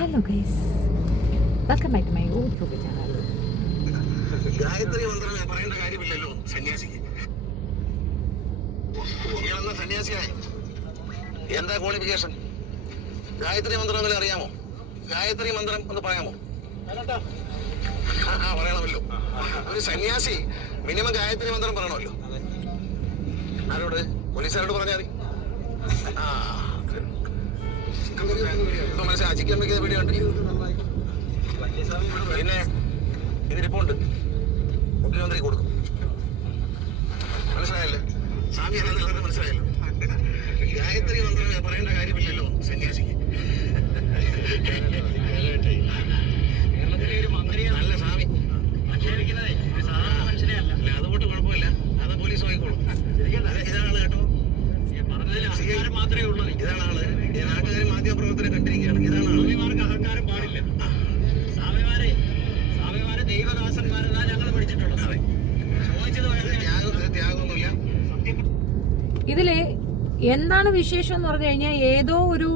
Hello guys, welcome back to my YouTube channel. Gayatri Mantra പറയേണ്ട കാര്യമില്ലല്ലോ സന്യാസിക്ക്. ഇയാളെന്ന സന്യാസിയായി എന്താ ക്വാളിഫിക്കേഷൻ? ഗായത്രി മന്ത്രം എങ്ങനെ അറിയാമോ? ഗായത്രി മന്ത്രം ഒന്ന് പറയാമോ? പറയണമല്ലോ. ഒരു സന്യാസി മിനിമം ഗായത്രി മന്ത്രം പറയണമല്ലോ. ആരോട്? പോലീസുകാരോട് പറഞ്ഞാൽ മതി. ചിക്കൻ വെക്കുന്ന വീഡിയോ ഉണ്ടല്ലോ. പിന്നെ ഇതിരിപ്പുണ്ട്, മുഖ്യമന്ത്രി കൊടുക്കും. മനസ്സിലായല്ലേ? സ്വാമി അല്ലാതെ മനസ്സിലായല്ലോ. ഗായത്രി മന്ത്രം പറയേണ്ട കാര്യമില്ലല്ലോ സന്യാസിക്ക്. കേരളത്തിലെ ഒരു മന്ത്രിയെ നല്ല സ്വാമി അല്ല, അതുകൊണ്ട് കുഴപ്പമില്ല. അത് പോലീസ് നോക്കിക്കോളും. ഇതാണ് കേട്ടോ പറഞ്ഞതിൽ മാത്രമേ ഉള്ളൂ. ഇതാണ് ആള്. നാട്ടുകാർ മാധ്യമ പ്രവർത്തനം കണ്ടിരിക്കുകയാണ്. ഇതാണ് സ്വാമിമാർക്ക് അഹങ്കാരം പാടില്ല. സ്വാമിമാരെ ദൈവദാസന്മാരെന്നാ ഞങ്ങൾ പഠിച്ചിട്ടുള്ളത്. ത്യാഗമൊന്നുമില്ല. ഇതില് എന്താണ് വിശേഷം എന്ന് പറഞ്ഞു കഴിഞ്ഞാൽ, ഏതോ ഒരു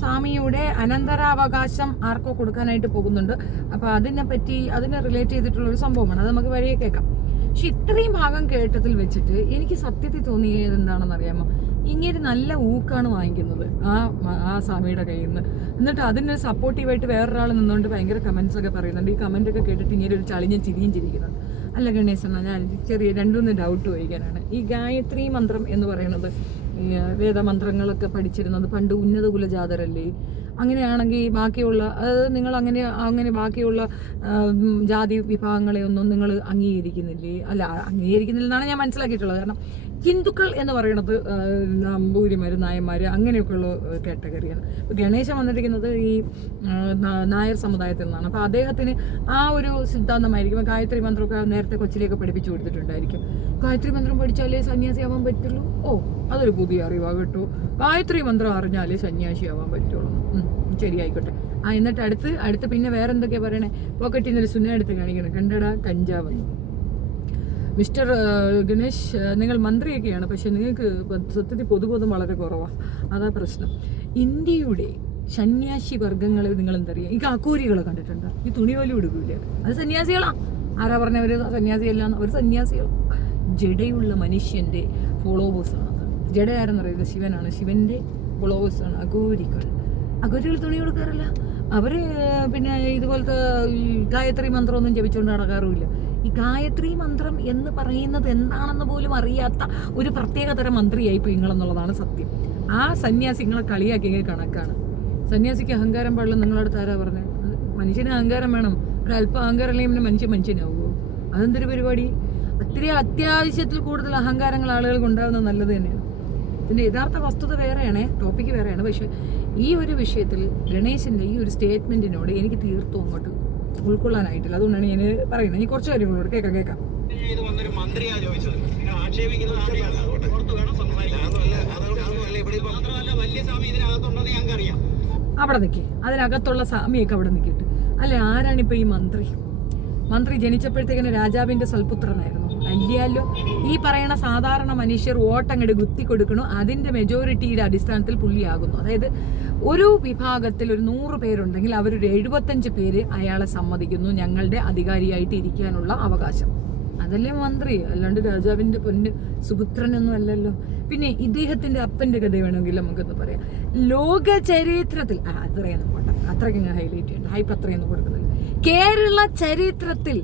സ്വാമിയുടെ അനന്തരാവകാശം ആർക്കോ കൊടുക്കാനായിട്ട് പോകുന്നുണ്ട്. അപ്പൊ അതിനെ റിലേറ്റ് ചെയ്തിട്ടുള്ള ഒരു സംഭവമാണ്. അത് നമുക്ക് വഴിയെ കേൾക്കാം. പക്ഷെ ഇത്രയും ഭാഗം കേട്ടതിൽ വെച്ചിട്ട് എനിക്ക് സത്യത്തിൽ തോന്നിയത് എന്താണെന്ന് അറിയാമോ? ഇങ്ങനെ നല്ല ഊക്കാണ് വാങ്ങിക്കുന്നത് ആ സ്വാമിയുടെ കയ്യിൽ നിന്ന്. എന്നിട്ട് അതിന് സപ്പോർട്ടീവായിട്ട് വേറൊരാൾ നിന്നുകൊണ്ട് ഭയങ്കര കമന്റ്സ് ഒക്കെ പറയുന്നുണ്ട്. ഈ കമന്റ് ഒക്കെ കേട്ടിട്ട് ഇങ്ങനെ ഒരു ചളിഞ്ഞ ചിരിയും ചിരിക്കുന്നുണ്ട്. അല്ല ഗണേശൻ, ഞാൻ ചെറിയ രണ്ടൊന്ന് ഡൗട്ട് ചോദിക്കാനാണ്. ഈ ഗായത്രി മന്ത്രം എന്ന് പറയുന്നത് വേദമന്ത്രങ്ങളൊക്കെ പഠിച്ചിരുന്നത് പണ്ട് ഉന്നത കുലജാതരല്ലേ? അങ്ങനെയാണെങ്കിൽ ബാക്കിയുള്ള, അതായത് നിങ്ങൾ അങ്ങനെ ബാക്കിയുള്ള ജാതി വിഭാഗങ്ങളെ ഒന്നും നിങ്ങൾ അംഗീകരിക്കുന്നില്ലേ? അല്ല, അംഗീകരിക്കുന്നില്ലെന്നാണ് ഞാൻ മനസ്സിലാക്കിയിട്ടുള്ളത്. കാരണം ഹിന്ദുക്കൾ എന്ന് പറയുന്നത് നമ്പൂതിരിമാർ, നായന്മാർ, അങ്ങനെയൊക്കെയുള്ള കാറ്റഗറിയാണ്. ഇപ്പോൾ ഗണേശൻ വന്നിരിക്കുന്നത് ഈ നായർ സമുദായത്തിൽ നിന്നാണ്. അപ്പോൾ അദ്ദേഹത്തിന് ആ ഒരു സിദ്ധാന്തമായിരിക്കും. ഗായത്രി മന്ത്രമൊക്കെ നേരത്തെ കൊച്ചിലേക്ക് പഠിപ്പിച്ചു കൊടുത്തിട്ടുണ്ടായിരിക്കും. ഗായത്രി മന്ത്രം പഠിച്ചാലേ സന്യാസിയാവാൻ പറ്റുള്ളൂ. അതൊരു പുതിയ അറിവാ കേട്ടോ. ഗായത്രി മന്ത്രം അറിഞ്ഞാലേ സന്യാസിയാവാൻ പറ്റുള്ളൂ. ശരി, ആയിക്കോട്ടെ. എന്നിട്ട് അടുത്ത് പിന്നെ വേറെ എന്തൊക്കെയാ പറയണേ? പോക്കറ്റിൽ നിന്നൊരു സുന്ന എടുത്ത് കാണിക്കണം. കണ്ടടാ കഞ്ചാവ്. മിസ്റ്റർ ഗണേഷ്, നിങ്ങൾ മന്ത്രിയൊക്കെയാണ്, പക്ഷെ നിങ്ങൾക്ക് സത്യത്തിൽ പൊതുബോധം വളരെ കുറവാണ്. അതാ പ്രശ്നം. ഇന്ത്യയുടെ സന്യാസി വർഗങ്ങളെ നിങ്ങൾ എന്തറിയാം? ഈ കാക്കൂരികളെ കണ്ടിട്ടുണ്ടോ? ഈ തുണി പോലും എടുക്കൂല. അത് സന്യാസികളാ. ആരാ പറഞ്ഞവര് സന്യാസിയല്ലാന്ന്? അവർ സന്യാസികളാണ്. ജഡയുള്ള മനുഷ്യന്റെ ഫോളോവേഴ്സാണ്. ജഡ ആരെന്നറിയില്ല, ശിവനാണ്. ശിവന്റെ ഫോളോവേഴ്സാണ് അഘോരികൾ. അഘോരികൾ തുണി കൊടുക്കാറില്ല. അവര് പിന്നെ ഇതുപോലത്തെ ഗായത്രി മന്ത്രമൊന്നും ജപിച്ചുകൊണ്ട് നടക്കാറുമില്ല. ഈ ഗായത്രി മന്ത്രം എന്ന് പറയുന്നത് എന്താണെന്ന് പോലും അറിയാത്ത ഒരു പ്രത്യേകതരം മന്ത്രിയായി ഇപ്പോൾ നിങ്ങളെന്നുള്ളതാണ് സത്യം. ആ സന്യാസിങ്ങളെ കളിയാക്കിയ കണക്കാണ്. സന്യാസിക്ക് അഹങ്കാരം പാടില്ല. നിങ്ങളടുത്ത് ആരാ പറഞ്ഞത്? മനുഷ്യന് അഹങ്കാരം വേണം. ഒരല്പം അഹങ്കാരം അല്ലെങ്കിൽ പിന്നെ മനുഷ്യനാവുമോ? അതെന്തൊരു പരിപാടി? അത്രയും അത്യാവശ്യത്തിൽ കൂടുതൽ അഹങ്കാരങ്ങൾ ആളുകൾക്ക് ഉണ്ടാകുന്നത് നല്ലത് തന്നെയാണ്. ഇതിൻ്റെ യഥാർത്ഥ വസ്തുത വേറെയാണ്, ടോപ്പിക്ക് വേറെയാണ്. പക്ഷെ ഈ ഒരു വിഷയത്തിൽ ഗണേശൻ്റെ ഈ ഒരു സ്റ്റേറ്റ്മെന്റിനോട് എനിക്ക് തീർത്തും അങ്ങോട്ട് ഉൾക്കൊള്ളാനായിട്ടില്ല. അതുകൊണ്ടാണ് ഞാൻ പറയുന്നത്. ഇനി കുറച്ച് കാര്യങ്ങളോട് കേൾക്കാം. അവിടെ നിൽക്കേ, അതിനകത്തുള്ള സ്വാമിയൊക്കെ അവിടെ നിൽക്കിട്ട്. അല്ലെ, ആരാണിപ്പോ ഈ മന്ത്രി ജനിച്ചപ്പോഴത്തേക്കിന് രാജാവിന്റെ സൽപുത്രനായിരുന്നു അല്ലല്ലോ. ഈ പറയുന്ന സാധാരണ മനുഷ്യർ വോട്ടങ്ങട് കുത്തി കൊടുക്കണു. അതിന്റെ മെജോറിറ്റിയുടെ അടിസ്ഥാനത്തിൽ പുള്ളിയാകുന്നു. അതായത് ഒരു വിഭാഗത്തിൽ ഒരു 100 പേരുണ്ടെങ്കിൽ അവരൊരു 75 പേര് അയാളെ സമ്മതിക്കുന്നു ഞങ്ങളുടെ അധികാരിയായിട്ട് ഇരിക്കാനുള്ള അവകാശം. അതല്ലേ മന്ത്രി, അല്ലാണ്ട് രാജാവിന്റെ പൊന്ന് സുപുത്രനൊന്നും അല്ലല്ലോ. പിന്നെ ഇദ്ദേഹത്തിന്റെ അപ്പന്റെ കഥ വേണമെങ്കിൽ നമുക്കൊന്ന് പറയാം. ലോക ചരിത്രത്തിൽ അത്രയൊന്നും പോട്ടെ, അത്രയ്ക്ക് ഹൈലൈറ്റ് ചെയ്യണ്ട, ഹൈപ്പ് അത്രയൊന്നും കൊടുക്കുന്നില്ല. കേരള ചരിത്രത്തിൽ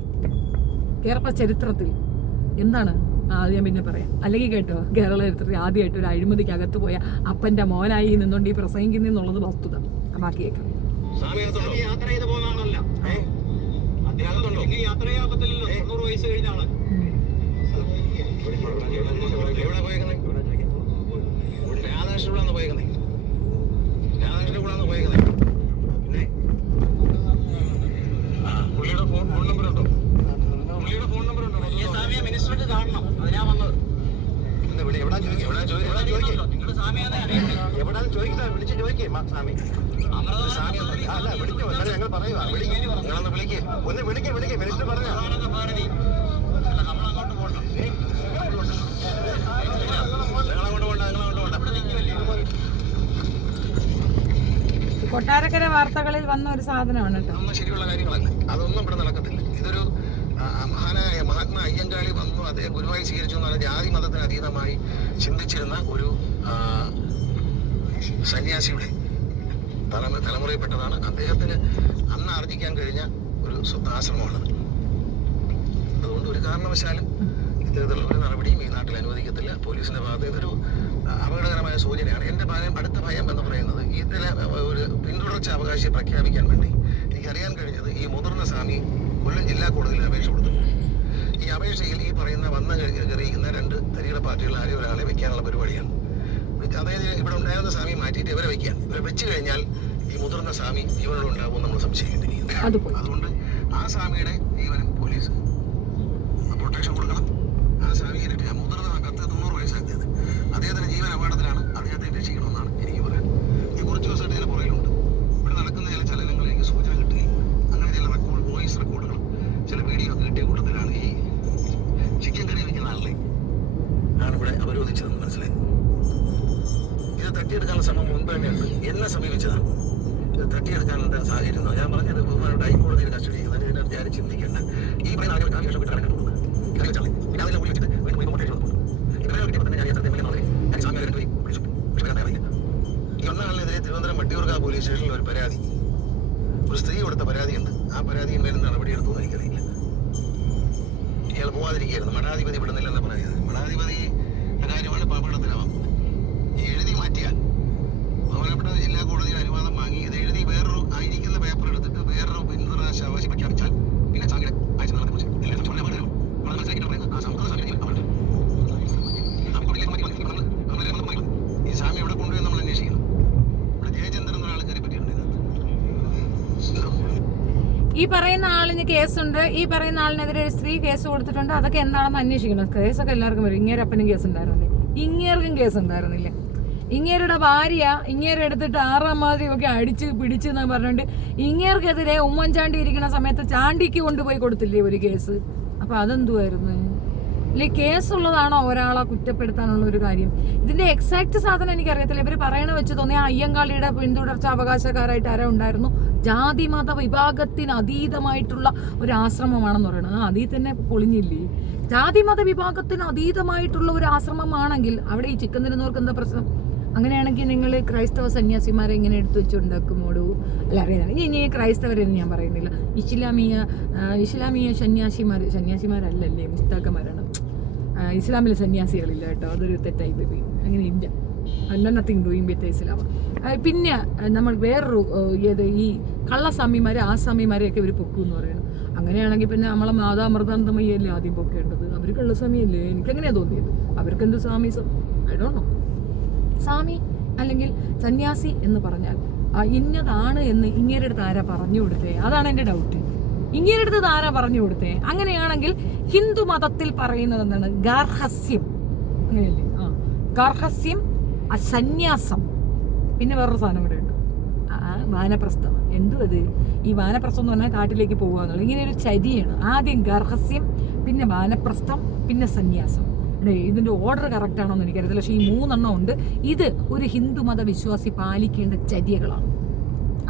എന്താണ് ആദ്യം പിന്നെ പറയാം. അല്ലെങ്കിൽ കേട്ടോ, കേരള ചരിത്രത്തിൽ ആദ്യമായിട്ട് ഒരു അഴിമതിക്കകത്ത് പോയ അപ്പന്റെ മോനായി നിന്നുകൊണ്ട് ഈ പ്രസംഗിക്കുന്നുള്ളത് വസ്തുത. ബാക്കി കേൾക്കാം. ഞങ്ങൾ പറയുക, നിങ്ങളൊന്ന് വിളിക്കേ, ഒന്ന് വിളിക്കേ മിനിസ്റ്റർ പറഞ്ഞ നമ്മളങ്ങോട്ട് പോകണ്ട, നിങ്ങളങ്ങോട്ട് പോകണ്ട. കൊട്ടാരക്കര വാർത്തകളിൽ വന്ന ഒരു സാധനമാണ് കേട്ടോ. ഒന്നും ശരിയുള്ള കാര്യങ്ങളല്ല, അതൊന്നും ഇവിടെ നടക്കത്തില്ല. ഇതൊരു മഹാനായ മഹാത്മാ അയ്യങ്കാളി വന്നു, അദ്ദേഹം ഗുരുവായി സ്വീകരിച്ചു എന്ന് പറഞ്ഞാൽ ജാതി മതത്തിന് അതീതമായി ചിന്തിച്ചിരുന്ന ഒരു സന്യാസിയുടെ തലമുറയിൽപ്പെട്ടതാണ്. അദ്ദേഹത്തിന് അന്ന് ആർജിക്കാൻ കഴിഞ്ഞ ഒരു സ്വത്താശ്രമമാണത്. അതുകൊണ്ട് ഒരു കാരണവശാലും ഇത്തരത്തിലുള്ള ഒരു നടപടിയും ഈ നാട്ടിൽ അനുവദിക്കത്തില്ല. പോലീസിന്റെ ഭാഗത്ത് ഇതൊരു അപകടകരമായ സൂചനയാണ്. എന്റെ അടുത്ത ഭയം എന്ന് പറയുന്നത് ഇതിലെ ഒരു പിന്തുടർച്ച അവകാശിയെ പ്രഖ്യാപിക്കാൻ വേണ്ടി എനിക്കറിയാൻ കഴിഞ്ഞത് ഈ മുതിർന്ന സ്വാമി കൊല്ലം ജില്ലാ കോടതിയിൽ അപേക്ഷ കൊടുത്തു. ഈ അപേക്ഷയിൽ ഈ പറയുന്ന വന്ന് കയറിയിരിക്കുന്ന 2 തരികളെ പാർട്ടികളിൽ ആരെയും ഒരാളെ വെക്കാനുള്ള പരിപാടിയാണ്. അതായത് ഇവിടെ ഉണ്ടായിരുന്ന സ്വാമി മാറ്റിയിട്ട് ഇവരെ വെക്കാൻ, ഇവരെ വെച്ച് കഴിഞ്ഞാൽ ഈ മുതിർന്ന സ്വാമി ജീവനോട് ഉണ്ടാകുമെന്ന് നമ്മൾ സംശയിക്കേണ്ടിയിരിക്കുന്നു. അതുകൊണ്ട് ആ സ്വാമിയുടെ ജീവനും പോലീസ് പ്രൊട്ടക്ഷൻ കൊടുക്കണം. ആ സ്വാമിയെ മുതിർന്ന 90 വയസ്സാക്കിയത് അദ്ദേഹത്തിന്റെ ജീവൻ അപകടത്തിലാണ്, അദ്ദേഹത്തെ രക്ഷിക്കണമെന്നാണ് എനിക്ക് പറയാൻ. ഈ കുറച്ച് ദിവസമായിട്ട് ഇതിന് പുറകിലുണ്ട്. ഇവിടെ നടക്കുന്ന ചില ചലനങ്ങൾ എനിക്ക് സൂചന കിട്ടുകയും അങ്ങനെ ചില വോയിസ് റെക്കോർഡുകളും ചില വീഡിയോ ഒക്കെ കിട്ടിയ കൂട്ടത്തിലാണ് ഈ ചിക്കൻ കറി വയ്ക്കുന്ന ആളിനെ ആണ് ഇവിടെ അവരോധിച്ചതെന്ന് മനസ്സിലായി. ഇത് തട്ടിയെടുക്കാനുള്ള ശ്രമം മുൻപ് തന്നെയുണ്ട്. എന്നെ സമീപിച്ചതാണ്. ഇത് തട്ടിയെടുക്കാനുള്ള സാഹചര്യം ഞാൻ പറഞ്ഞത് ബഹുമാനോട് ഹൈക്കോടതിയിൽ കസ്റ്റഡി ചെയ്യുന്നത് ഇതിനകത്ത് ഞാൻ ചിന്തിക്കേണ്ട. ഈ പറയുന്ന ആളുകൾ ആവശ്യം വിട്ട് കണക്കിട്ട് പോകുന്നത് കറി വെച്ചാൽ പിന്നെ അതിനെ ഉള്ളിൽ വെച്ചിട്ട് വീണ്ടും പോയി കോട്ടയം കൊടുക്കും. ഇവരെ കിട്ടിയപ്പോൾ തന്നെ ഞാൻ സ്വാമി അവരെ പോയി വിളിച്ചു. പക്ഷെ വരാൻ തയ്യാറില്ല. ഈ ഒന്നാളിനെതിരെ തിരുവനന്തപുരം വട്ടിയൂർക്കാവ് പോലീസ് സ്റ്റേഷനിൽ ഒരു പരാതി, ഒരു സ്ത്രീ കൊടുത്ത പരാതിയുണ്ട്. ആ പരാതിയിൽ മേലും നടപടിയെടുത്തു എന്ന് എനിക്കറിയില്ല. ഇയാൾ പോവാതിരിക്കുകയായിരുന്നു. മഠാധിപതി വിടുന്നില്ലെന്ന് പറയുന്നത്. മഠാധിപതി കാര്യമാണ് പാപടത്തിലാവാം. എഴുതി മാറ്റിയാൽ ബഹുമാനപ്പെട്ട ജില്ലാ കോടതിയുടെ അനുവാദം വാങ്ങി ഇത് എഴുതി വേറൊരു ആയിരിക്കുന്ന പേപ്പർ എടുത്തിട്ട് വേറൊരു പിന്തുടർച്ച അവകാശം പ്രഖ്യാപിച്ചാൽ പിന്നെ സാങ്കിയുടെ ആഴ്ച ഈ സ്വാമി എവിടെ കൊണ്ടുപോയി നമ്മൾ അന്വേഷിക്കണം. ഇവിടെ ജയചന്ദ്രൻ എന്നൊരാൾ കയറി പറ്റിയിട്ടുണ്ട്. ഈ പറയുന്ന ആളിന് കേസുണ്ട്, ഈ പറയുന്ന ആളിനെതിരെ ഒരു സ്ത്രീ കേസ് കൊടുത്തിട്ടുണ്ട്. അതൊക്കെ എന്താണെന്ന് അന്വേഷിക്കണം. കേസൊക്കെ എല്ലാവർക്കും വരും. ഇങ്ങേരപ്പനും കേസ് ഉണ്ടായിരുന്നില്ലേ, ഇങ്ങേർക്കും കേസ് ഉണ്ടായിരുന്നില്ല. ഇങ്ങേരുടെ ഭാര്യ ഇങ്ങേരെ എടുത്തിട്ട് 6ാം മാതിരി ഒക്കെ അടിച്ച് പിടിച്ചെന്ന് പറഞ്ഞിട്ട് ഇങ്ങേർക്കെതിരെ ഉമ്മൻചാണ്ടി ഇരിക്കുന്ന സമയത്ത് ചാണ്ടിക്ക് കൊണ്ടുപോയി കൊടുത്തില്ലേ ഒരു കേസ്. അപ്പൊ അതെന്തുവായിരുന്നു? ഇല്ലേ, കേസുള്ളതാണോ ഒരാളെ കുറ്റപ്പെടുത്താനുള്ള ഒരു കാര്യം? ഇതിന്റെ എക്സാക്ട് സാധനം എനിക്കറിയത്തില്ല. ഇവർ പറയണ വെച്ച് തോന്നിയ അയ്യങ്കാളിയുടെ പിന്തുടർച്ച അവകാശക്കാരായിട്ട് ആരാ ഉണ്ടായിരുന്നു? ജാതി മത വിഭാഗത്തിന് അതീതമായിട്ടുള്ള ഒരു ആശ്രമമാണെന്ന് പറയുന്നത്. അതിൽ തന്നെ പൊളിഞ്ഞില്ലേ? ജാതി മത വിഭാഗത്തിന് അതീതമായിട്ടുള്ള ഒരു ആശ്രമമാണെങ്കിൽ അവിടെ ഈ ചിക്കൻ തിരുന്നവർക്ക് എന്താ പ്രശ്നം? അങ്ങനെയാണെങ്കിൽ നിങ്ങൾ ക്രൈസ്തവ സന്യാസിമാരെ ഇങ്ങനെ എടുത്തു വെച്ചുണ്ടാക്കുമോടൂ? അല്ല, അറിയാം. ഇനി ക്രൈസ്തവരെന്ന് ഞാൻ പറയുന്നില്ല. ഇസ്ലാമിയ സന്യാസിമാരല്ലല്ലേ, മുസ്താക്കന്മാരാണ്. ഇസ്ലാമിൽ സന്യാസികളില്ല കേട്ടോ, അതൊരു തെറ്റായി പോയി. അങ്ങനെ ഇല്ല. നത്തിങ് ഡൂയിങ് വിത്ത് ഇസ്ലാം. പിന്നെ നമ്മൾ വേറൊരു ഈ കള്ളസ്വാമിമാരെ ആസ്വാമിമാരെയൊക്കെ ഇവർ പൊക്കും എന്ന് പറയുന്നു. അങ്ങനെയാണെങ്കിൽ പിന്നെ നമ്മളെ മാതാമൃതാനന്ദമയ്യല്ലേ ആദ്യം പൊക്കേണ്ടത്? അവർ കള്ളസ്വാമിയല്ലേ? എനിക്കങ്ങനെയാണ് തോന്നിയത്. അവർക്കെന്ത് സ്വാമിസം? I don't know. സ്വാമി അല്ലെങ്കിൽ സന്യാസി എന്ന് പറഞ്ഞാൽ ഇന്നതാണ് എന്ന് ഇങ്ങേരുടെ അടുത്ത് ആരാ പറഞ്ഞു കൊടുത്തേ? അതാണ് എൻ്റെ ഡൗട്ട്. ഇങ്ങേരുടെ അടുത്ത് ആരാ പറഞ്ഞു കൊടുത്തേ? അങ്ങനെയാണെങ്കിൽ ഹിന്ദു മതത്തിൽ പറയുന്നത് എന്താണ്? ഗാർഹസ്യം. അങ്ങനെയല്ലേ? ഗാർഹസ്യം, സന്യാസം, പിന്നെ വേറൊരു സാധനം കൂടെ ഉണ്ട്, വാനപ്രസ്ഥം. അത് ഈ വാനപ്രസ്ഥം എന്ന് പറഞ്ഞാൽ കാട്ടിലേക്ക് പോകുക എന്നുള്ളത്. ഇങ്ങനെ ഒരു ചര്യയാണ്. ആദ്യം ഗാർഹസ്യം, പിന്നെ വാനപ്രസ്ഥം, പിന്നെ സന്യാസം. ഇതിന്റെ ഓർഡർ കറക്റ്റ് ആണോ എന്ന് എനിക്കറിയത്തില്ല. പക്ഷെ ഈ 3 എണ്ണം ഉണ്ട്. ഇത് ഒരു ഹിന്ദു മത വിശ്വാസി പാലിക്കേണ്ട ചര്യകളാണ്.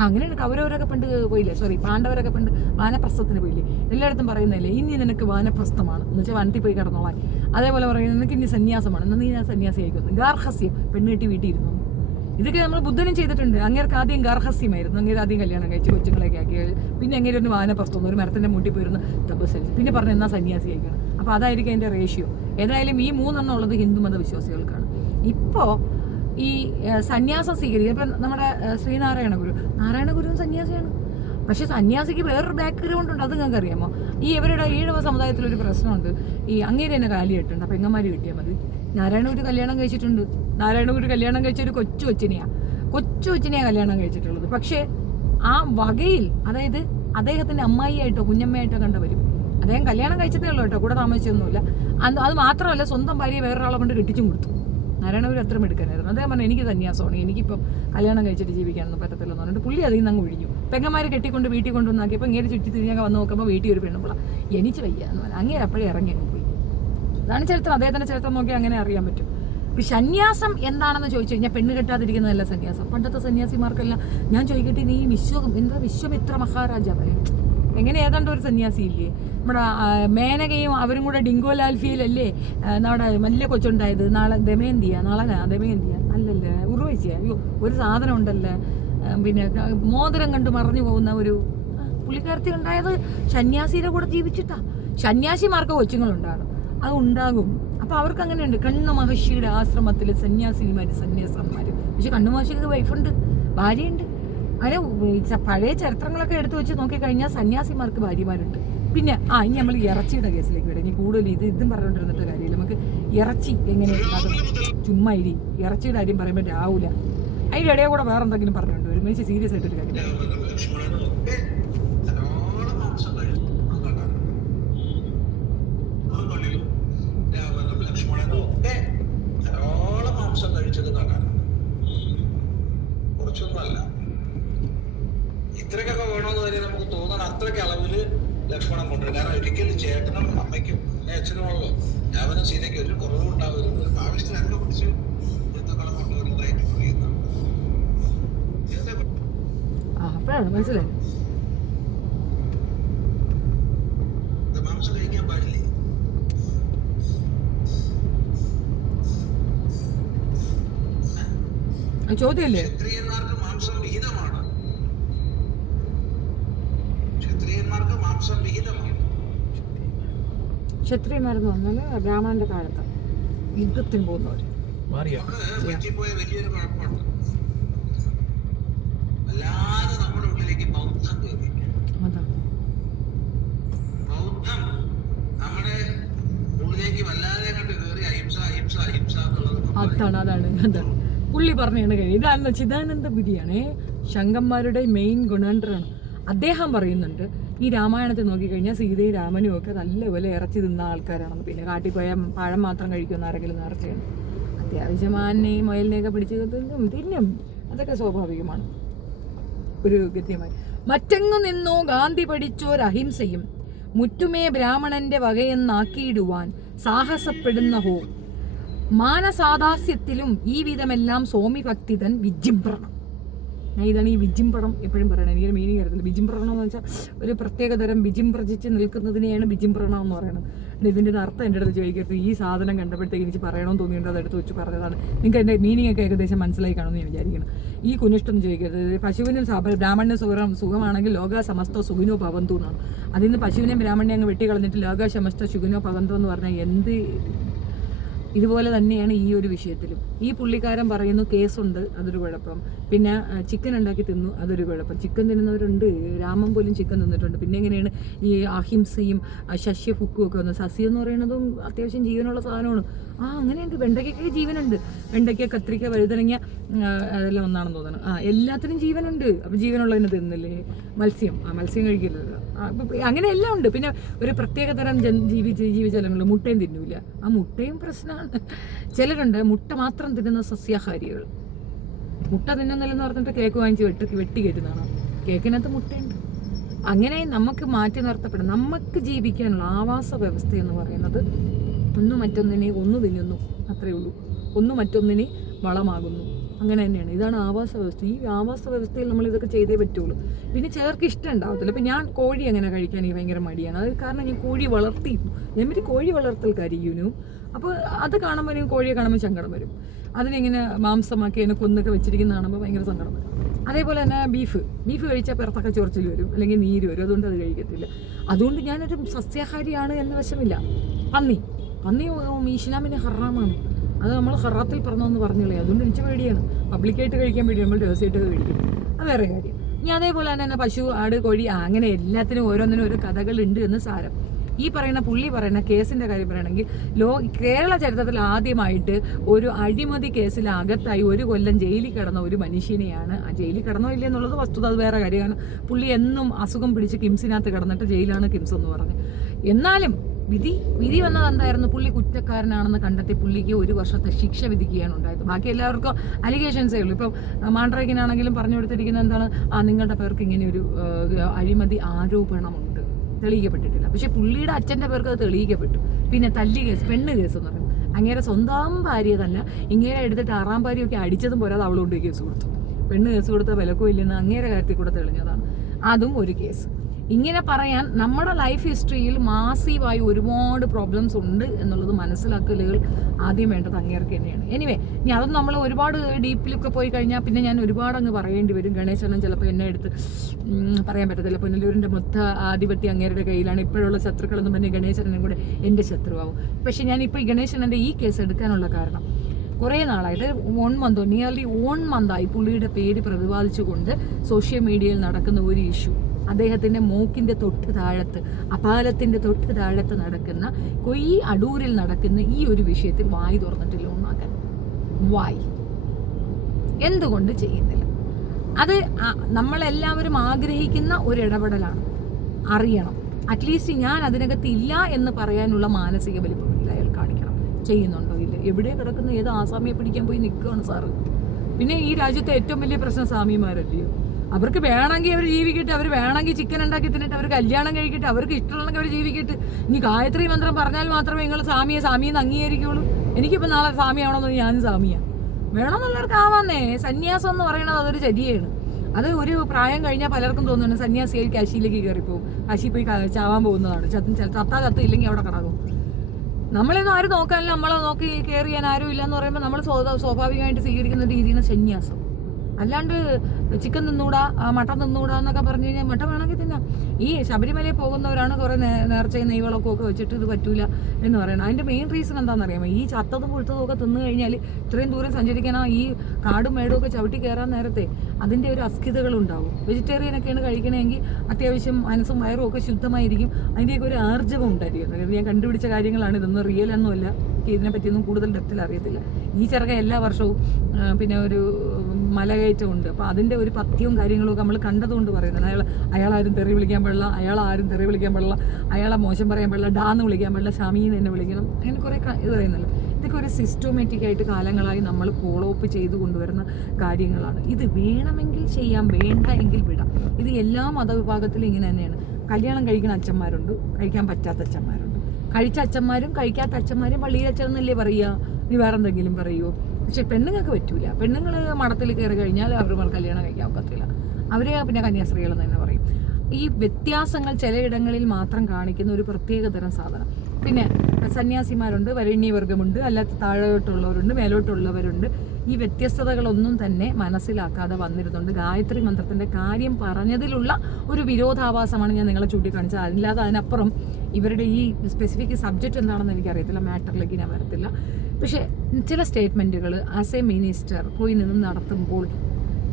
അങ്ങനെയാണ് കൗരവരൊക്കെ പണ്ട് പോയില്ലേ, പാണ്ഡവരൊക്കെ പണ്ട് വാനപ്രസ്ഥത്തിന് പോയില്ലേ? എല്ലായിടത്തും പറയുന്നതല്ലേ ഇനി നിനക്ക് വാനപ്രസ്ഥമാണ് എന്ന് വെച്ചാൽ വനത്തിൽ പോയി കിടന്നോളാൻ. അതേപോലെ പറയുന്നത് നിനക്ക് ഇനി സന്യാസമാണ്, എന്നാൽ നീ ഞാൻ സന്യാസി ആയിക്കുന്നു. ഗാർഹസ്യം, പെണ്ണുകെട്ടി വീട്ടിൽ ഇരുന്നു. ഇതൊക്കെ നമ്മൾ ബുദ്ധനും ചെയ്തിട്ടുണ്ട്. അങ്ങേർക്ക് ആദ്യം ഗാർഹസ്യമായിരുന്നു. അങ്ങേര് ആദ്യം കല്യാണം കഴിച്ച് കൊച്ചുങ്ങളെയൊക്കെ ആക്കി, പിന്നെ അങ്ങേര് ഒന്ന് വാനപ്രസ്ഥം, ഒരു മരത്തിന്റെ മുട്ടിൽ പോയിരുന്ന് തപസ്സരിച്ച്, പിന്നെ പറഞ്ഞ് എന്നാ സന്യാസി ആയിക്കണം. അപ്പൊ അതായിരിക്കും അതിന്റെ റേഷ്യോ. ഏതായാലും ഈ 3 എണ്ണം ഉള്ളത് ഹിന്ദുമത വിശ്വാസികൾക്കാണ്. ഇപ്പോ ഈ സന്യാസം സ്വീകരിക്കുക. ഇപ്പം നമ്മുടെ ശ്രീനാരായണ ഗുരുവും സന്യാസിയാണ്. പക്ഷെ സന്യാസിക്ക് വേറൊരു ബാക്ക്ഗ്രൗണ്ട് ഉണ്ട്. അത് നിങ്ങൾക്ക് അറിയാമോ? ഈ ഇവരുടെ ഈഴവ സമുദായത്തിലൊരു പ്രശ്നമുണ്ട്. ഈ അങ്ങേര് തന്നെ കാലിയിട്ടുണ്ട്. അപ്പം പെങ്ങന്മാര് കിട്ടിയാൽ മതി. നാരായണഗുരു കല്യാണം കഴിച്ചിട്ടുണ്ട്. നാരായണഗുരു കല്യാണം കഴിച്ച ഒരു കൊച്ചു കൊച്ചിനെയാണ് കല്യാണം കഴിച്ചിട്ടുള്ളത്. പക്ഷേ ആ വകയിൽ, അതായത് അദ്ദേഹത്തിന്റെ അമ്മായിയായിട്ടോ കുഞ്ഞമ്മയായിട്ടോ കണ്ട വരും. അദ്ദേഹം കല്യാണം കഴിച്ചതേ ഉള്ളൂ കേട്ടോ, കൂടെ താമസിച്ചൊന്നുമില്ല. അത് മാത്രമല്ല, സ്വന്തം ഭാര്യയെ വേറൊരാളെ കൊണ്ട് കെട്ടിച്ചും കൊടുത്തു. നാരായണഗുരു അത്ര എടുക്കാനായിരുന്നു. അദ്ദേഹം പറഞ്ഞു എനിക്ക് സന്യാസമാണ്, എനിക്കിപ്പം കല്യാണം കഴിച്ചിട്ട് ജീവിക്കാനൊന്നും പറ്റത്തില്ലെന്ന് പറഞ്ഞിട്ട് പുള്ളി അതിൽ നിന്ന് അങ്ങ് ഒഴിഞ്ഞു. പെങ്ങന്മാര് കെട്ടിക്കൊണ്ട് വീട്ടിൽ കൊണ്ടുവന്നാക്കിയപ്പോൾ ഇങ്ങനെ ചുറ്റി തിരിഞ്ഞൊക്കെ വന്ന് നോക്കുമ്പോൾ വീട്ടിൽ ഒരു പെണ്ണുള്ള എനിക്ക് വയ്യ എന്ന് പറഞ്ഞു. അങ്ങേരെ അപ്പോഴേ ഇറങ്ങി അങ്ങ് പോയി. അതാണ് ചരിത്രം. അദ്ദേഹത്തിന്റെ ചരിത്രം നോക്കി അങ്ങനെ അറിയാൻ പറ്റും. സന്യാസം എന്താണെന്ന് ചോദിച്ചു കഴിഞ്ഞാൽ പെണ്ണ് കെട്ടാതിരിക്കുന്നതല്ല സന്യാസം. പണ്ടത്തെ സന്യാസിമാർക്കെല്ലാം ഞാൻ ചോദിക്കട്ടെ, നീ വിശ്വമിത്ര മഹാരാജാവ് എങ്ങനെ ഏതാണ്ട് ഒരു സന്യാസി ഇല്ലേ? നമ്മുടെ മേനകയും അവരും കൂടെ ഡിങ്കോലാൽഫിയിലല്ലേ നമ്മുടെ വലിയ കൊച്ചുണ്ടായത്? നാളെ ദമയന്തിയാ അല്ലല്ലേ, ഉറുവശിയാ? അയ്യോ, ഒരു സാധനം ഉണ്ടല്ലേ, പിന്നെ മോതിരം കണ്ട് മറഞ്ഞു പോകുന്ന ഒരു പുള്ളിക്കാരത്തി ഉണ്ടായത് സന്യാസിയുടെ കൂടെ ജീവിച്ചിട്ടാ. സന്യാസിമാർക്ക് കൊച്ചുങ്ങളുണ്ടാകും, അത് ഉണ്ടാകും. അപ്പൊ അവർക്ക് അങ്ങനെയുണ്ട്. കണ്ണു മഹർഷിയുടെ ആശ്രമത്തില് സന്യാസന്മാര്. പക്ഷെ കണ്ണു മഹർഷിക്ക് വൈഫുണ്ട്, ഭാര്യയുണ്ട്. അങ്ങനെ പഴയ ചരിത്രങ്ങളൊക്കെ എടുത്തു വെച്ച് നോക്കിക്കഴിഞ്ഞാൽ സന്യാസിമാർക്ക് ഭാര്യമാരുണ്ട്. പിന്നെ ഇനി നമ്മൾ ഇറച്ചിയുടെ കേസിലേക്ക് വിടാം. ഇനി കൂടുതൽ ഇതും പറഞ്ഞുകൊണ്ടിരുന്നിട്ട് കാര്യമില്ല. നമുക്ക് ഇറച്ചി എങ്ങനെ ചുമ്മാ ഇറച്ചിയുടെ കാര്യം പറയുമ്പോൾ രാവിലെ അതിൻ്റെ ഇടയിൽ കൂടെ വേറെ എന്തെങ്കിലും പറഞ്ഞുകൊണ്ട് ഒരു മനുഷ്യ സീരിയസ് ആയിട്ടൊരു കാര്യം. ഇത്രയൊക്കെ വേണമെന്ന് വരെ നമുക്ക് തോന്നണം. അത്രയ്ക്ക് അളവില് ലക്ഷ്മണൻ കൊണ്ടുവരും. കാരണം ഒരിക്കലും ചേട്ടനും അമ്മയ്ക്കും അച്ഛനുമാണല്ലോ രാവണ സീതയ്ക്ക് ഒരു കുറവും ഉണ്ടാവരുത്. ആവശ്യത്തിന് അതിനെ കുറിച്ച് വൃത്തക്കളം കൊണ്ടുവരുന്നതായിട്ട് പറയുന്നത് മനസ്സിലായി. മാംസം കഴിക്കാൻ പാടില്ലേ? ചോദ്യമല്ലേ? ക്ഷത്രിയന്മാർക്ക് മാംസം വിഹിതമാണ്. മാംസം വിഹിതമാണ്. ക്ഷത്രിയന്മാരെന്ന് പറഞ്ഞാല് ബ്രാഹ്മണന്റെ കാലത്ത് യുദ്ധത്തിന് പോകുന്നവര്. പോയ വലിയൊരു കുഴപ്പമുണ്ട്. അല്ലാതെ നമ്മുടെ ഉള്ളിലേക്ക് ബൗദ്ധം കയറി. ബൗദ്ധം നമ്മുടെ ഉള്ളിലേക്ക് വല്ലാതെ കണ്ട് കയറി. അഹിംസ എന്നുള്ളത് അതാണ് പുള്ളി പറഞ്ഞാണ് കഴിയും. ഇതാണ് ചിദാനന്ദപുരിയാണ് ശങ്കന്മാരുടെ മെയിൻ ഗുണാണ്ടറാണ്. അദ്ദേഹം പറയുന്നുണ്ട് ഈ രാമായണത്തെ നോക്കിക്കഴിഞ്ഞാൽ സീതയും രാമനും ഒക്കെ നല്ലപോലെ ഇറച്ചി തിന്ന ആൾക്കാരാണെന്ന്. പിന്നെ കാട്ടിൽ പോയ പഴം മാത്രം കഴിക്കുന്ന ആരെങ്കിലും നേർച്ചയാണ്. അത്യാവശ്യം ആനയും മുയലിനെയൊക്കെ പിടിച്ച് തിന്നും, അതൊക്കെ സ്വാഭാവികമാണ്. ഒരു ഗദ്യമായി മറ്റെങ്ങു നിന്നോ ഗാന്ധി പഠിച്ചോരഹിംസയും മുറ്റുമേ ബ്രാഹ്മണന്റെ വകയെന്നാക്കിയിടുവാൻ സാഹസപ്പെടുന്ന ഹോ മാനസാദാസ്യത്തിലും ഈ വിധമെല്ലാം സ്വാമിഭക്തിതൻ വിജിംപ്രണം. ഇതാണ് ഈ വിജിംപ്രണം എപ്പോഴും പറയണത്. എനിക്കൊരു മീനിങ് അറിയത്തില്ല. വിജിംപ്രണം എന്ന് വെച്ചാൽ ഒരു പ്രത്യേകതരം വിജിംപ്രജിച്ച് നിൽക്കുന്നതിനെയാണ് വിജിംപ്രണം എന്ന് പറയുന്നത്. ഇതിൻ്റെ അർത്ഥം എൻ്റെ അടുത്ത് ചോദിക്കരുത്. ഈ സാധനം കണ്ടപ്പോഴത്തേക്ക് എനിക്ക് പറയണമെന്ന് തോന്നിയിട്ട് അത് എടുത്ത് വെച്ച് പറഞ്ഞതാണ്. നിങ്ങൾക്ക് എൻ്റെ മീനിങ് ഒക്കെ ഏകദേശം മനസ്സിലായി കാണുമെന്ന് ഞാൻ വിചാരിക്കണം. ഈ കുനിഷ്ടം ചോദിക്കരുത്. പശുവിനും ബ്രാഹ്മണന് സുഖമാണെങ്കിൽ ലോക സമസ്ത സുഖിനോ ഭവന്തു എന്നാണ്. അതിൽ നിന്ന് പശുവിനെയും ബ്രാഹ്മണനെ അങ്ങ് വെട്ടിക്കളഞ്ഞിട്ട് ലോക സമസ്ത സുഖിനോ ഭവന്തു എന്ന് പറഞ്ഞാൽ എന്ത് ഇതുപോലെ തന്നെയാണ് ഈ ഒരു വിഷയത്തിലും. ഈ പുള്ളിക്കാരൻ പറയുന്നു കേസുണ്ട്, അതൊരു കുഴപ്പം. പിന്നെ ചിക്കൻ ഉണ്ടാക്കി തിന്നു, അതൊരു കുഴപ്പം. ചിക്കൻ തിന്നുന്നവരുണ്ട്, രാമൻ പോലും ചിക്കൻ തിന്നിട്ടുണ്ട്. പിന്നെ എങ്ങനെയാണ് ഈ അഹിംസയും ശസ്യഭുക്കും ഒക്കെ വന്നത്? സസ്യം എന്ന് പറയുന്നതും അത്യാവശ്യം ജീവനുള്ള സാധനമാണ്. അങ്ങനെയുണ്ട്. വെണ്ടയ്ക്കൊക്കെ ജീവനുണ്ട്. വെണ്ടയ്ക്ക, കത്രിക്ക, വഴുതനങ്ങ അതെല്ലാം ഒന്നാണെന്ന് തോന്നുന്നു. എല്ലാത്തിനും ജീവനുണ്ട്. അപ്പം ജീവനുള്ളതിന് തിന്നില്ലേ? മത്സ്യം കഴിക്കില്ലല്ലോ. അങ്ങനെ എല്ലാം ഉണ്ട്. പിന്നെ ഒരു പ്രത്യേകതരം ജീവജാലങ്ങൾ മുട്ടയും തിന്നൂല. മുട്ടയും പ്രശ്നമാണ്. ചിലരുണ്ട് മുട്ട മാത്രം തിന്നുന്ന സസ്യാഹാരികൾ. മുട്ട തിന്നുന്നില്ലെന്ന് പറഞ്ഞിട്ട് കേക്ക് വാങ്ങിച്ച് വെട്ടി കയറ്റുന്നതാണ്. കേക്കിനകത്ത് മുട്ടയുണ്ട്. അങ്ങനെ നമുക്ക് മാറ്റി നിർത്തപ്പെടും. നമുക്ക് ജീവിക്കാനുള്ള ആവാസ വ്യവസ്ഥ എന്ന് പറയുന്നത് ഒന്ന് മറ്റൊന്നിനെ ഒന്ന് തിന്നുന്നു, അത്രയേ ഉള്ളൂ. ഒന്ന് മറ്റൊന്നിനെ വളമാകുന്നു. അങ്ങനെ തന്നെയാണ്. ഇതാണ് ആവാസ വ്യവസ്ഥ. ഈ ആവാസ വ്യവസ്ഥയിൽ നമ്മൾ ഇതൊക്കെ ചെയ്തേ പറ്റുള്ളൂ. പിന്നെ ചിലർക്ക് ഇഷ്ടം ഉണ്ടാവത്തില്ല. ഇപ്പം ഞാൻ കോഴി അങ്ങനെ കഴിക്കാൻ എനിക്ക് ഭയങ്കര മടിയാണ്. അത് കാരണം ഞാൻ കോഴി വളർത്തിയിരുന്നു. ഞാൻ കോഴി വളർത്തൽക്കാരിക്കുന്നു. അപ്പോൾ അത് കാണുമ്പോൾ എനിക്ക് കോഴിയെ കാണുമ്പോൾ സങ്കടം വരും. അതിനെങ്ങനെ മാംസമാക്കി അതിനെ കൊന്നൊക്കെ വെച്ചിരിക്കുന്ന കാണുമ്പോൾ ഭയങ്കര സങ്കടം വരും. അതേപോലെ തന്നെ ബീഫ് കഴിച്ചാൽ പിറത്തൊക്കെ ചൊറിച്ചിൽ വരും, അല്ലെങ്കിൽ നീര് വരും. അതുകൊണ്ട് അത് കഴിക്കത്തില്ല. അതുകൊണ്ട് ഞാനൊരു സസ്യാഹാരിയാണ് എന്ന് വശമില്ല. പന്നി ഇസ്ലാമിന് ഹറാമാണ്. അത് നമ്മൾ ഹറാത്തിൽ പറഞ്ഞതെന്ന് പറഞ്ഞില്ലേ. അതുകൊണ്ട് എനിക്ക് പേടിയാണ്. പബ്ലിക്കായിട്ട് കഴിക്കാൻ പേടി, നമ്മൾ രഹസ്യമായിട്ടൊക്കെ കഴിക്കും. അത് വേറെ കാര്യം. ഇനി അതേപോലെ തന്നെ പശു, ആട്, കോഴി അങ്ങനെ എല്ലാത്തിനും ഓരോന്നിനും ഓരോ കഥകളുണ്ട് എന്ന് സാരം. ഈ പുള്ളി പറയുന്ന കേസിന്റെ കാര്യം പറയുകയാണെങ്കിൽ കേരള ചരിത്രത്തിൽ ആദ്യമായിട്ട് ഒരു അഴിമതി കേസിൽ അകത്തായി 1 കൊല്ലം ജയിലിൽ കിടന്ന ഒരു മനുഷ്യനെയാണ്. ആ ജയിലിൽ കിടന്നോ ഇല്ല എന്നുള്ളത് വസ്തുത, അത് വേറെ കാര്യമാണ്. പുള്ളി എന്നും അസുഖം പിടിച്ച് കിംസിനകത്ത് കിടന്നിട്ട് ജയിലാണ് കിംസ് എന്ന് പറഞ്ഞ്. എന്നാലും വിധി വന്നത് എന്തായിരുന്നു? പുള്ളി കുറ്റക്കാരനാണെന്ന് കണ്ടെത്തി പുള്ളിക്ക് 1 വർഷത്തെ ശിക്ഷ വിധിക്കുകയാണ് ഉണ്ടായത്. ബാക്കി എല്ലാവർക്കും അലിഗേഷൻസേ ഉള്ളൂ. ഇപ്പം മാണ്ഡ്രേക്കിനാണെങ്കിലും പറഞ്ഞു കൊടുത്തിരിക്കുന്നത് എന്താണ്? നിങ്ങളുടെ പേർക്ക് ഇങ്ങനെ ഒരു അഴിമതി ആരോപണമുണ്ട്, തെളിയിക്കപ്പെട്ടിട്ടില്ല. പക്ഷെ പുള്ളിയുടെ അച്ഛൻ്റെ പേർക്ക് അത് തെളിയിക്കപ്പെട്ടു. പിന്നെ തല്ലി കേസ്, പെണ്ണ് കേസ് എന്ന് പറയുന്നത് അങ്ങേരെ സ്വന്തം ഭാര്യ തന്നെ ഇങ്ങേരെ എടുത്തിട്ട് 6ാം ഭാര്യയൊക്കെ അടിച്ചതും പോരാതെ അവളോണ്ട് കേസ് കൊടുത്തു. പെണ്ണ് കേസ് കൊടുത്ത വിലക്കും ഇല്ലെന്ന് അങ്ങേരെ കാര്യത്തിൽ കൂടെ തെളിഞ്ഞതാണ്. അതും ഒരു കേസ്. ഇങ്ങനെ പറയാൻ നമ്മുടെ ലൈഫ് ഹിസ്റ്ററിയിൽ മാസീവായി ഒരുപാട് പ്രോബ്ലംസ് ഉണ്ട് എന്നുള്ളത് മനസ്സിലാക്കലുകൾ ആദ്യം വേണ്ടത് അങ്ങേർക്ക് തന്നെയാണ്. എനിവേ, ഇനി അതൊന്നും നമ്മൾ ഒരുപാട് ഡീപ്പിലൊക്കെ പോയി കഴിഞ്ഞാൽ പിന്നെ ഞാൻ ഒരുപാട് അങ്ങ് പറയേണ്ടി വരും. ഗണേശനും ചിലപ്പോൾ എന്നെ എടുത്ത് പറയാൻ പറ്റത്തില്ല. പുനലൂരിൻ്റെ മൊത്ത ആധിപത്യം അങ്ങേരുടെ കയ്യിലാണ്. ഇപ്പോഴുള്ള ശത്രുക്കളെന്ന് പറഞ്ഞാൽ ഗണേശനും കൂടെ എൻ്റെ ശത്രുവാകും. പക്ഷെ ഞാനിപ്പോൾ ഈ ഗണേശൻ്റെ ഈ കേസ് എടുക്കാനുള്ള കാരണം, കുറേ നാളായിട്ട് 1 month, നിയർലി 1 month പുള്ളിയുടെ പേര് പ്രതിപാദിച്ചുകൊണ്ട് സോഷ്യൽ മീഡിയയിൽ നടക്കുന്ന ഒരു ഇഷ്യൂ, അദ്ദേഹത്തിൻ്റെ മൂക്കിൻ്റെ തൊട്ട് താഴത്ത്, അപാലത്തിൻ്റെ തൊട്ട് താഴത്ത് നടക്കുന്ന ഈ അടൂരിൽ നടക്കുന്ന ഈ ഒരു വിഷയത്തിൽ വായി തുറന്നിട്ടില്ല ഒന്നാക്കാൻ. വായി എന്തുകൊണ്ട് ചെയ്യുന്നില്ല? അത് നമ്മളെല്ലാവരും ആഗ്രഹിക്കുന്ന ഒരു ഇടപെടലാണ്. അറിയണം, അറ്റ്ലീസ്റ്റ് ഞാൻ അതിനകത്ത് ഇല്ല എന്ന് പറയാനുള്ള മാനസിക വലിപ്പമെങ്കിലും അയാൾ കാണിക്കണം. ചെയ്യുന്നുണ്ടോ ഇല്ല? എവിടെ കിടക്കുന്ന ഏത് ആസാമിയെ പിടിക്കാൻ പോയി നിൽക്കുകയാണ് സാറ്. പിന്നെ ഈ രാജ്യത്തെ ഏറ്റവും വലിയ പ്രശ്നം സ്വാമിമാരല്ലയോ? അവർക്ക് വേണമെങ്കിൽ അവർ ജീവിക്കട്ടെ, അവർ വേണമെങ്കിൽ ചിക്കൻ ഉണ്ടാക്കി തിന്നിട്ട്, അവർ കല്യാണം കഴിക്കട്ടെ, അവർക്ക് ഇഷ്ടമുണ്ടെങ്കിൽ അവർ ജീവിക്കട്ടെ. ഇനി ഗായത്രി മന്ത്രം പറഞ്ഞാൽ മാത്രമേ നിങ്ങൾ സ്വാമിയെന്ന് അംഗീകരിക്കുള്ളൂ. എനിക്കിപ്പോൾ നാളെ സ്വാമി ആവണമെന്ന് ഞാനും സ്വാമിയാണ്. വേണമെന്നുള്ളവർക്ക് ആവാന്നേ. സന്യാസം എന്ന് പറയുന്നത് അതൊരു ചര്യയാണ്. അത് ഒരു പ്രായം കഴിഞ്ഞാൽ പലർക്കും തോന്നുന്നു സന്യാസിയായി കാശിയിലേക്ക് കയറിപ്പോവും, കാശി പോയി ചാവാൻ പോകുന്നതാണ്. ചത്തില്ലെങ്കിൽ അവിടെ കിടക്കും. നമ്മളൊന്നും ആരും നോക്കാനില്ല, നമ്മളെ നോക്കി കെയർ ചെയ്യാൻ ആരും ഇല്ല എന്ന് പറയുമ്പോൾ നമ്മൾ സ്വാഭാവികമായിട്ട് സ്വീകരിക്കുന്ന രീതിയാണ് സന്യാസം. അല്ലാണ്ട് ചിക്കൻ തിന്നൂടാ, മട്ടൻ തിന്നൂടാ എന്നൊക്കെ പറഞ്ഞു കഴിഞ്ഞാൽ മട്ടൻ വേണമെങ്കിൽ തിന്നാം. ഈ ശബരിമലയിൽ പോകുന്നവരാണ് കുറേ നേർച്ചയും നെയ്വളൊക്കെ ഒക്കെ വെച്ചിട്ട് ഇത് പറ്റൂല എന്ന് പറയുന്നത്. അതിൻ്റെ മെയിൻ റീസൺ എന്താണെന്നറിയാമോ? ഈ ചത്തതും പുഴുത്തതും ഒക്കെ തിന്നു കഴിഞ്ഞാൽ ഇത്രയും ദൂരം സഞ്ചരിക്കാനോ ഈ കാടും മേടും ഒക്കെ ചവിട്ടി കയറാൻ നേരത്തെ അതിൻ്റെ ഒരു അസ്കിതകളുണ്ടാവും. വെജിറ്റേറിയനൊക്കെയാണ് കഴിക്കണമെങ്കിൽ അത്യാവശ്യം മനസ്സും വയറും ഒക്കെ ശുദ്ധമായിരിക്കും. അതിൻ്റെയൊക്കെ ഒരു ആർജവം ഉണ്ടായിരിക്കും. ഞാൻ കണ്ടുപിടിച്ച കാര്യങ്ങളാണ്, ഇതൊന്നും റിയൽ ഒന്നുമല്ല. ഇതിനെപ്പറ്റിയൊന്നും കൂടുതൽ ഡെപ്തിൽ അറിയത്തില്ല. ഈ ചെറുക്ക എല്ലാ വർഷവും പിന്നെ ഒരു മലകയറ്റമുണ്ട്. അപ്പോൾ അതിൻ്റെ ഒരു പഥ്യവും കാര്യങ്ങളും ഒക്കെ നമ്മൾ കണ്ടതുകൊണ്ട് പറയുന്നത്. അയാളാരും തെറി വിളിക്കാൻ പാടില്ല, അയാളെ മോശം പറയാൻ പാടില്ല, ഡാന്ന് വിളിക്കാൻ പാടില്ല, ഷാമീന്ന് തന്നെ വിളിക്കണം, അങ്ങനെ കുറേ ഇത് പറയുന്നല്ലോ. ഇതൊക്കെ ഒരു സിസ്റ്റമാറ്റിക് ആയിട്ട് കാലങ്ങളായി നമ്മൾ ഫോളോ അപ്പ് ചെയ്ത് കൊണ്ടുവരുന്ന കാര്യങ്ങളാണ്. ഇത് വേണമെങ്കിൽ ചെയ്യാം, വേണ്ട എങ്കിൽ വിടാം. ഇത് എല്ലാ മതവിഭാഗത്തിലും ഇങ്ങനെ തന്നെയാണ്. കല്യാണം കഴിക്കുന്ന അച്ഛന്മാരുണ്ട്, കഴിക്കാൻ പറ്റാത്ത അച്ഛന്മാരുണ്ട്. കഴിച്ച അച്ഛന്മാരും കഴിക്കാത്ത അച്ഛന്മാരും പള്ളിയിൽ അച്ഛനെന്നല്ലേ പറയുക, നീ വേറെ എന്തെങ്കിലും പറയുമോ? പക്ഷെ പെണ്ണുങ്ങൾക്ക് പറ്റൂല. പെണ്ണുങ്ങൾ മഠത്തിൽ കയറി കഴിഞ്ഞാൽ അവർ കല്യാണം കഴിക്കാൻ ഒക്കത്തില്ല. അവരെ പിന്നെ കന്യാസ്ത്രീകളെന്ന് തന്നെ പറയും. ഈ വ്യത്യാസങ്ങൾ ചിലയിടങ്ങളിൽ മാത്രം കാണിക്കുന്ന ഒരു പ്രത്യേകതരം സാധനം. പിന്നെ സന്യാസിമാരുണ്ട്, വരണ്യവർഗമുണ്ട്, അല്ലാത്ത താഴോട്ടുള്ളവരുണ്ട്, മേലോട്ടുള്ളവരുണ്ട്. ഈ വ്യത്യസ്തതകളൊന്നും തന്നെ മനസ്സിലാക്കാതെ വന്നിരുന്നുണ്ട്. ഗായത്രി മന്ത്രത്തിൻ്റെ കാര്യം പറഞ്ഞതിലുള്ള ഒരു വിരോധാഭാസമാണ് ഞാൻ നിങ്ങളെ ചൂണ്ടിക്കാണിച്ചത്. അല്ലാതെ അതിനപ്പുറം ഇവരുടെ ഈ സ്പെസിഫിക് സബ്ജക്റ്റ് എന്താണെന്ന് എനിക്കറിയത്തില്ല, മാറ്ററിലേക്ക് ഞാൻ വരത്തില്ല. പക്ഷേ ചില സ്റ്റേറ്റ്മെൻറ്റുകൾ ആസ് എ മിനിസ്റ്റർ പോയി നിന്ന് നടത്തുമ്പോൾ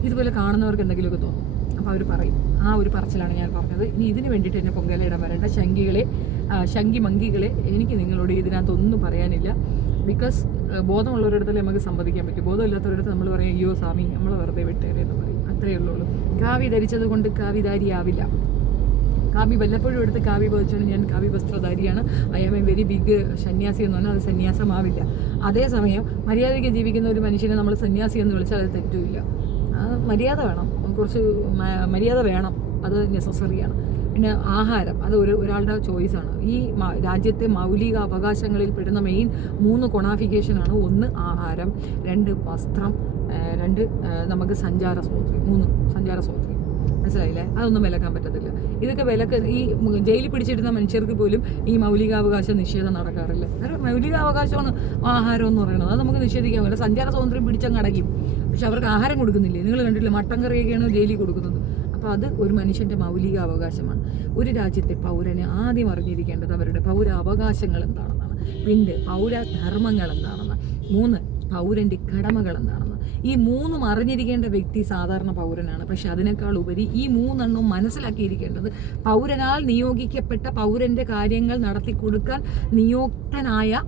ഇതുപോലെ കാണുന്നവർക്ക് എന്തെങ്കിലുമൊക്കെ തോന്നും. അപ്പോൾ അവർ പറയും. ആ ഒരു പറച്ചിലാണ് ഞാൻ പറഞ്ഞത്. ഇനി ഇതിന് വേണ്ടിയിട്ട് എന്നെ പൊങ്കലയിടാൻ വരേണ്ട ശങ്കിമങ്കികളെ, എനിക്ക് നിങ്ങളോട് ഇതിനകത്തൊന്നും പറയാനില്ല. ബിക്കോസ് ബോധമുള്ളവരിടത്തല്ലേ നമുക്ക് സംവദിക്കാൻ പറ്റും. ബോധമില്ലാത്തവരിടത്ത് നമ്മൾ പറയും അയ്യോ സ്വാമി നമ്മളെ വെറുതെ വിട്ടേരെ എന്ന് പറയും. അത്രയേ ഉള്ളൂ. കാവി ധരിച്ചത് കൊണ്ട് കാവിധാരിയാവില്ല. കാവി വല്ലപ്പോഴും എടുത്ത് കാവി പതിച്ചാണ് ഞാൻ കാവി വസ്ത്രധാരിയാണ്, I am a very big sanyasi എന്ന് പറഞ്ഞാൽ അത് സന്യാസമാവില്ല. അതേസമയം മര്യാദയ്ക്ക് ജീവിക്കുന്ന ഒരു മനുഷ്യനെ നമ്മൾ സന്യാസി എന്ന് വിളിച്ചാൽ അത് തെറ്റുമില്ല. മര്യാദ വേണം, കുറച്ച് മര്യാദ വേണം, അത് നെസസറിയാണ്. പിന്നെ ആഹാരം, അത് ഒരാളുടെ ചോയ്സാണ്. ഈ രാജ്യത്തെ മൗലിക അവകാശങ്ങളിൽ പെടുന്ന മെയിൻ 3 കൊണാഫിക്കേഷനാണ്. 1 ആഹാരം, 2 വസ്ത്രം, 2 നമുക്ക് സഞ്ചാര സ്വാതന്ത്ര്യം, 3 സഞ്ചാര സ്വാതന്ത്ര്യം. മനസ്സിലായില്ലേ? അതൊന്നും വിലക്കാൻ പറ്റത്തില്ല. ഇതൊക്കെ ഈ ജയിലിൽ പിടിച്ചിടുന്ന മനുഷ്യർക്ക് പോലും ഈ മൗലികാവകാശ നിഷേധം നടക്കാറില്ല. കാരണം മൗലികാവകാശമാണ് ആഹാരം എന്ന് പറയുന്നത്. അത് നമുക്ക് നിഷേധിക്കാൻ പറ്റില്ല. സഞ്ചാര സ്വാതന്ത്ര്യം പിടിച്ചങ്ങ് അടയ്ക്കും. പക്ഷെ അവർക്ക് ആഹാരം കൊടുക്കുന്നില്ലേ? നിങ്ങൾ കണ്ടിട്ടില്ല, മട്ടൻ കറിയൊക്കെയാണ് ജയിലിൽ കൊടുക്കുന്നത്. അപ്പോൾ അത് ഒരു മനുഷ്യൻ്റെ മൗലിക അവകാശമാണ്. ഒരു രാജ്യത്തെ പൗരന് ആദ്യം അറിഞ്ഞിരിക്കേണ്ടത് അവരുടെ പൗരാവകാശങ്ങൾ എന്താണെന്നാണ്. പിന്നെ പൗരധർമ്മങ്ങൾ എന്താണെന്ന്. 3 പൗരൻ്റെ കടമകൾ എന്താണെന്ന്. ഈ 3ഉം അറിഞ്ഞിരിക്കേണ്ട വ്യക്തി സാധാരണ പൗരനാണ്. പക്ഷെ അതിനേക്കാൾ ഉപരി ഈ 3 എണ്ണവും മനസ്സിലാക്കിയിരിക്കേണ്ടത് പൗരനാൽ നിയോഗിക്കപ്പെട്ട പൗരൻ്റെ കാര്യങ്ങൾ നടത്തിക്കൊടുക്കാൻ നിയോക്തനായ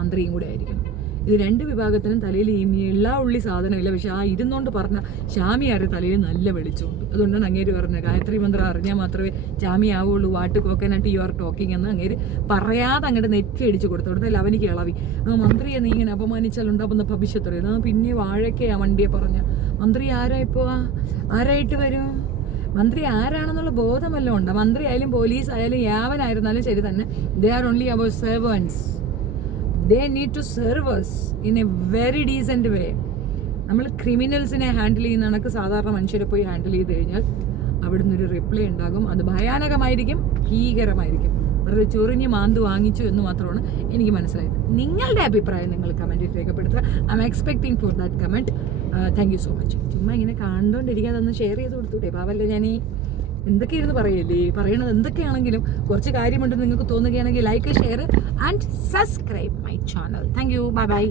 മന്ത്രിയും കൂടെ ആയിരിക്കണം. ഇത് 2 വിഭാഗത്തിനും തലയിൽ ഈ എല്ലാ ഉള്ളി സാധനമില്ല. പക്ഷെ ആ ഇരുന്നോണ്ട് പറഞ്ഞ ഷാമിയാരുടെ തലയിൽ നല്ല വെളിച്ചമുണ്ട്. അതുകൊണ്ടാണ് അങ്ങേര് പറഞ്ഞത് ഗായത്രി മന്ത്രം അറിഞ്ഞാൽ മാത്രമേ ജാമി ആവുള്ളൂ, what coconut you are talking എന്ന് അങ്ങേര് പറയാതെ അങ്ങോട്ട് നെറ്റി അടിച്ചു കൊടുത്തു. അവിടുത്തെ അവനിക്ക് ഇളവി. മന്ത്രിയെ നീ ഇങ്ങനെ അപമാനിച്ചാൽ ഉണ്ടാകുന്ന ഭവിഷ്യത്ത് പിന്നെ വാഴയ്ക്കയാ വണ്ടിയെ പറഞ്ഞ മന്ത്രി ആരായിട്ട് വരും? മന്ത്രി ആരാണെന്നുള്ള ബോധമല്ലോ ഉണ്ട്. മന്ത്രി ആയാലും പോലീസ് ആയാലും യാവനായിരുന്നാലും ശരി തന്നെ, they are only our servants. They need to serve us in a very decent way. നമ്മൾ ക്രിമിനൽസിനെ ഹാൻഡിൽ ചെയ്യുന്ന കണക്ക് സാധാരണ മനുഷ്യരെ പോയി ഹാൻഡിൽ ചെയ്ത് കഴിഞ്ഞാൽ അവിടെ നിന്നൊരു റിപ്ലൈ ഉണ്ടാകും. അത് ഭയാനകമായിരിക്കും, ഭീകരമായിരിക്കും. വെറുതെ ചൊറിഞ്ഞ് മാന്ത് വാങ്ങിച്ചു എന്ന് മാത്രമാണ് എനിക്ക് മനസ്സിലായത്. നിങ്ങളുടെ അഭിപ്രായം നിങ്ങൾ കമൻറ്റിൽ രേഖപ്പെടുത്തുക. I M expecting for that comment. Thank you so much. ചുമ്മാ ഇങ്ങനെ കണ്ടുകൊണ്ടിരിക്കാതെ ഒന്ന് ഷെയർ ചെയ്ത് കൊടുത്തൂടെ? പാവല്ലേ, ഞാൻ ഈ എന്തൊക്കെ ഇരുന്ന് പറയല്ലേ, പറയണത് എന്തൊക്കെയാണെങ്കിലും കുറച്ച് കാര്യമുണ്ടെന്ന് നിങ്ങൾക്ക് തോന്നുകയാണെങ്കിൽ like, share and subscribe my channel. Thank you. Bye bye.